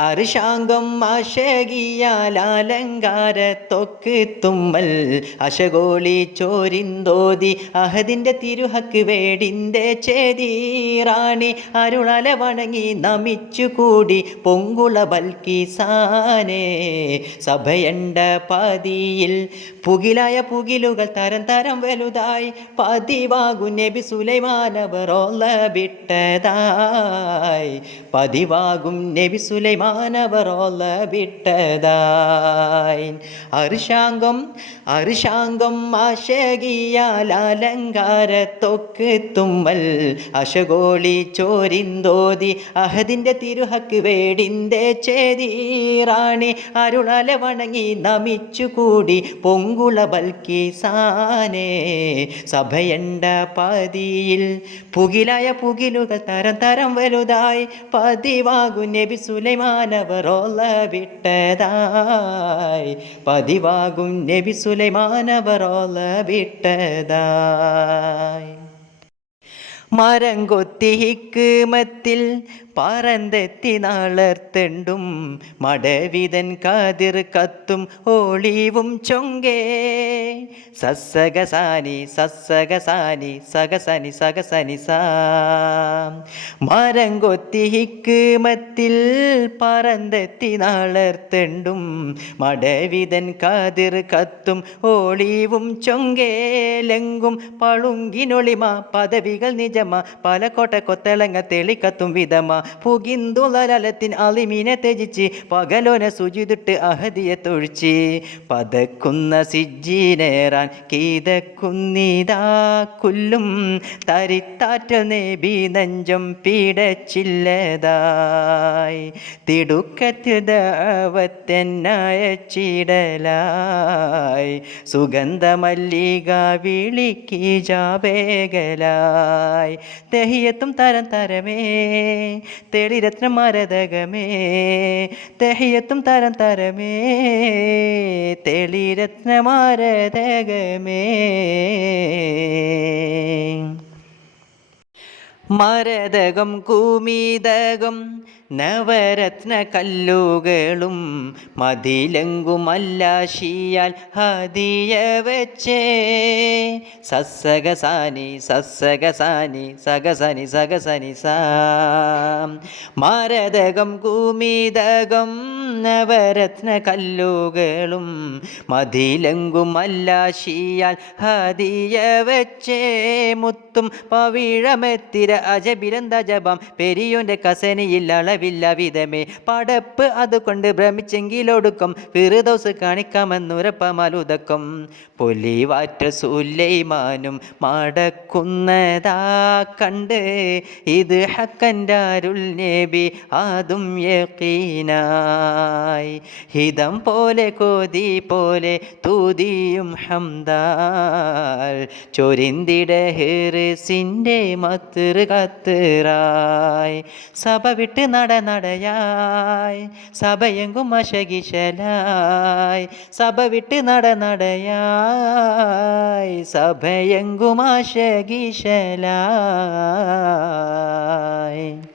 അർഷാംഗം ആശകിയാലങ്കാരത്തൊക്ക് തുമ്മൽ അശകോളി ചോരിന്തോതി അഹദിൻ്റെ തിരുഹക്ക് വേടിൻ്റെ ചേതീറാണി അരുളല വണങ്ങി നമിച്ചുകൂടി പൊങ്കുള ബൽക്കീസാനേ സഭയണ്ട പതിയിൽ പുകിലായ പുകിലുകൾ തരം തരം വലുതായി പതിവാകു നബി സുലൈമാനവറോല വിട്ടതായി പതിവാകും നബി സുലൈമാനവറോല വിട്ടതായി അർഷാംഗം ആശകിയാലങ്കാരത്തൊക്ക് തുമ്മൽ അശകോളി ചോരിന്തോതി അഹദിൻ്റെ തിരുഹക്ക് വേടിൻ്റെ ചേതീറാണി അരുളല വണങ്ങി നമിച്ചുകൂടി പൊങ്കുള ബൽക്കീസാനേ സഭയണ്ട പതിയിൽ പുകിലായ പുകിലുകൾ തരം തരം വലുതായി പതിവാകു നബി സുലൈമാനവറോല വിട്ടതായി പതിവാകും നബി സുലൈമാനവറോല വിട്ടതായി മരം കൊത്തി ഹിക്മത്തിൽ പറന്തെത്തി നാളർത്തെണ്ടും മടവിതൻ കാതിർ കത്തും ഓളിവും ചൊങ്കേ സസ്സഗസാനി സസ്സഗസാനി സഗസനി സഗസനി സാ മരം കൊത്തി ഹിക്മത്തിൽ പറന്തെത്തി നാളർത്തെണ്ടും മടവിതൻ കാതിർ കത്തും ഓളിവും ചൊങ്കേലെങ്കും പളുങ്കിനൊളിമ പദവികൾ നിജ പലക്കോട്ട കൊത്തളങ്ങ തെളിക്കത്തും വിധമ പുകിന്തുളലത്തിൻ അലിമീനെ ത്യജിച്ച് പകലോനെ സുജിതിട്ട് അഹദിയെ തൊഴിച്ച് പതക്കുന്ന സിജ്ജീനേറാൻ കീതക്കുന്നിതാ കുല്ലും തരിത്താറ്റൽ നേബി നെഞ്ചം പീഡച്ചില്ലതായി തിടുക്കത്തിൽ ദഅവത്തെന്നയച്ചിടലായി സുഗന്ധമല്ലിക വിളിക്കി ജാബേകലായി തെഹിയത്തും തരം തരമേ തെളിരത്നം മരതകമേ തെഹിയത്തും തരം തരമേ തെളിരത്ന മരതകമേ മരതകം കൂമീതകം നവരത്ന കല്ലുകളും മതിലെങ്കുമല്ലാശിയാൽ ഹദിയ വെച്ചേ സസ്സഗസാനി സസ്സഗസാനി സഗസനി സഗസനി സാ മരതകം കൂമീതകം നവരത്ന കല്ലുകളും മതിലെങ്കുമല്ലാശിയാൽ ഹദിയ വെച്ചേ മുത്തും പവിഴമെത്തിര അജബിരന്തജപം പെരിയോൻ്റെ കസനിയിൽ അളവില്ല വിധമേ പടപ്പ് അതുകൊണ്ട് ഭ്രമിച്ചെങ്കിലൊടുക്കും ഫിർദൗസ് കാണിക്കാമെന്നുറപ്പമലുതക്കും പൊലിവാറ്റ സുലൈമാനും മടക്കുന്നതാ കണ്ട് ഇത് ഹക്കൻ്റെ അരുൾ നബി ആദും യഖീനായി ഹിതം പോലെ കോതി പോലെ തൂതിയും ഹംദാൽ ചൊരിന്തിട ഹിർസിൻ്റെ മത്തിർ കത്തിറായി സഭ വിട്ട് നടയായി സഭയെങ്കും അശകിശലായി സഭ വിട്ട് നടയായി സഭയെങ്കും അശകിശലായി